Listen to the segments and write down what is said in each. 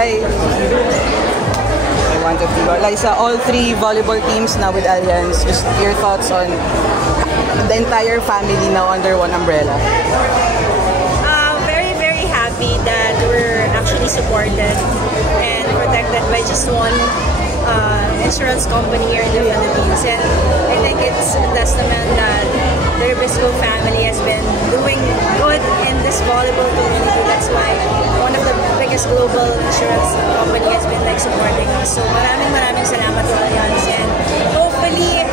Eli, Liza, all three volleyball teams now with Alliance. Just your thoughts on the entire family now under one umbrella. Very, very happy that we're actually supported and protected by just one insurance company here in the Philippines. And I think it's a testament that the Ribisco family has been doing good in this volleyball community. That's why one of the biggest global insurance company has been supporting us. So maraming salamat to Alliance, and hopefully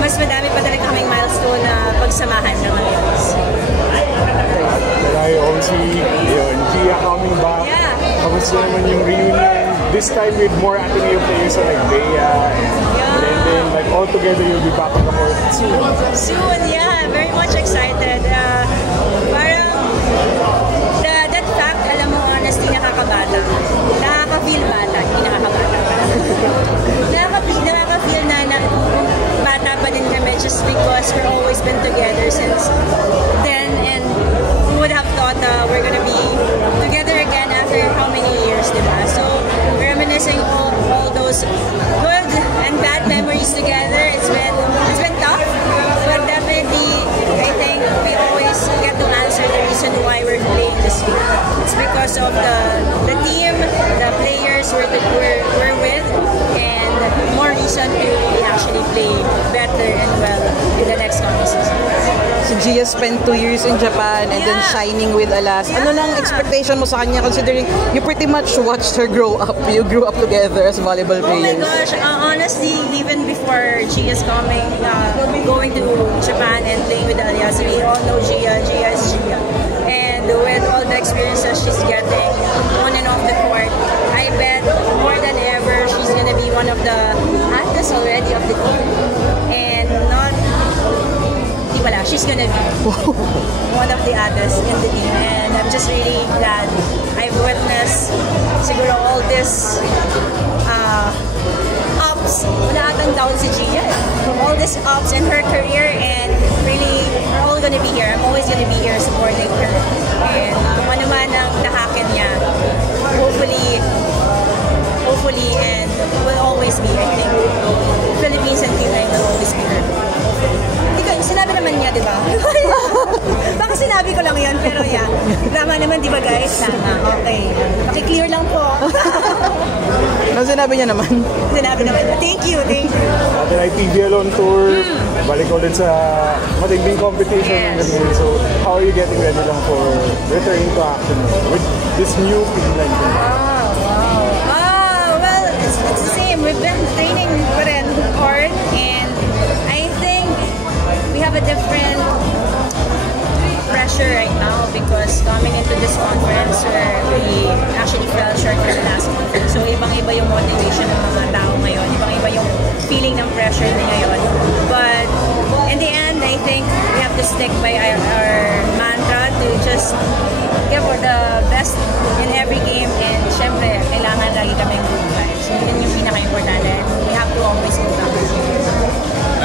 mas madami pa talaga kaming milestone na pagsamahan ng Alliance. I also see Gia coming back. Yeah. Kamusta naman yung reunion? This time with more Ateneo players like Bea and then like all together you'll be back on the court soon. Soon, yeah. Very much excited. Parang that fact, alam mo, honestly, nakakabata. Nakaka-feel bata, hindi nakakabata. Nakaka-feel na bata pa din kami just because we're always been together since then, and who would have thought we're gonna be together again after how many years, diba? So, reminiscing all those good and bad memories together. It's been tough, but definitely I think we always get to answer the reason why we're playing this week. It's because of the team, the players we're with, and more reason to actually play better and well in the next coming season. Si Gia spent 2 years in Japan and then shining with Alas. Ano lang expectation mo sa kanya considering you pretty much watched her grow up? You grew up together as volleyball players. Oh my gosh, honestly, even before Gia's going to Japan and playing with Alias, we all know Gia. Gia is Gia. And with all the experiences she's getting on and off the court, I bet more than ever she's gonna be one of the athletes already of the team. And she's gonna be one of the others in the team, and I'm just really glad I've witnessed siguro all this ups. Wala atang down si Gia. All these ups in her career, and really we're all gonna be here. I'm always gonna be here supporting her, and kung ano man ang nahakin niya, hopefully and will always be, I think, Philippines and Pinay will always be her. Sinabi naman niya, di ba? Baka sinabi ko lang yun, pero yeah. Drama naman, di ba guys? Okay. Paki-clear lang po. Ano sinabi niya naman? Sinabi naman. Thank you. Then IPBL on tour, balik ulit sa matinding competition. Yes. So, how are you getting ready lang for returning to action with this new team like that? Well, it's the same. We've been training pa rin hard, and I think we have a different pressure right now because coming into this conference where we actually fell short of the last conference. So ibang-iba yung motivation ng mga tao ngayon, ibang-iba yung feeling ng pressure na ngayon. But in the end, I think we have to stick by our mantra to just give the best in every game, and syempre, kailangan lagi kaming good vibes. So yun yung pinaka-importante. We have to always go back.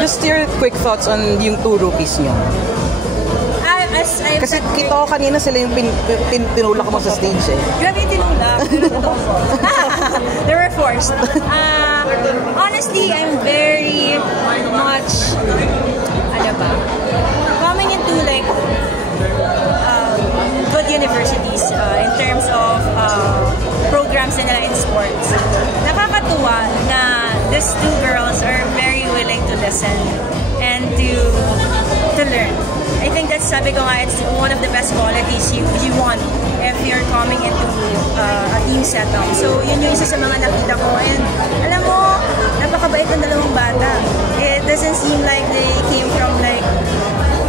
Just your quick thoughts on yung 2 rookies niyo. Kasi kita ko kanina sila yung tinulak mo sa stage eh. Grabe yung tinulak. They were forced. Honestly, I'm very much, coming into like good universities in terms of programs na nila in sports. Nakakatuwa na these 2 girls are very willing to listen and to learn. I think that's, sabi ko nga, it's one of the best qualities you want if you're coming into a team setup. So yun yung isa sa mga nakita ko, and alam mo, napakabait ng dalawang bata. It doesn't seem like they came from like,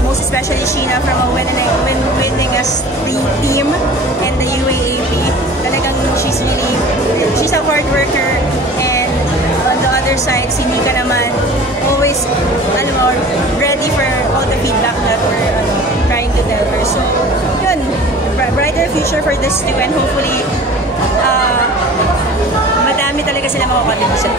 most especially Sheena, from a winning as team in the UAAP. Talagang she's a hard worker, and on the other side, si Nika naman, always, ready for all the feedback that we're trying to tell her. So, yun, brighter future for this too, and hopefully, madami talaga sila makakontribute sa